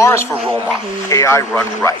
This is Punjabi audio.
R for Roma. AI Run Right.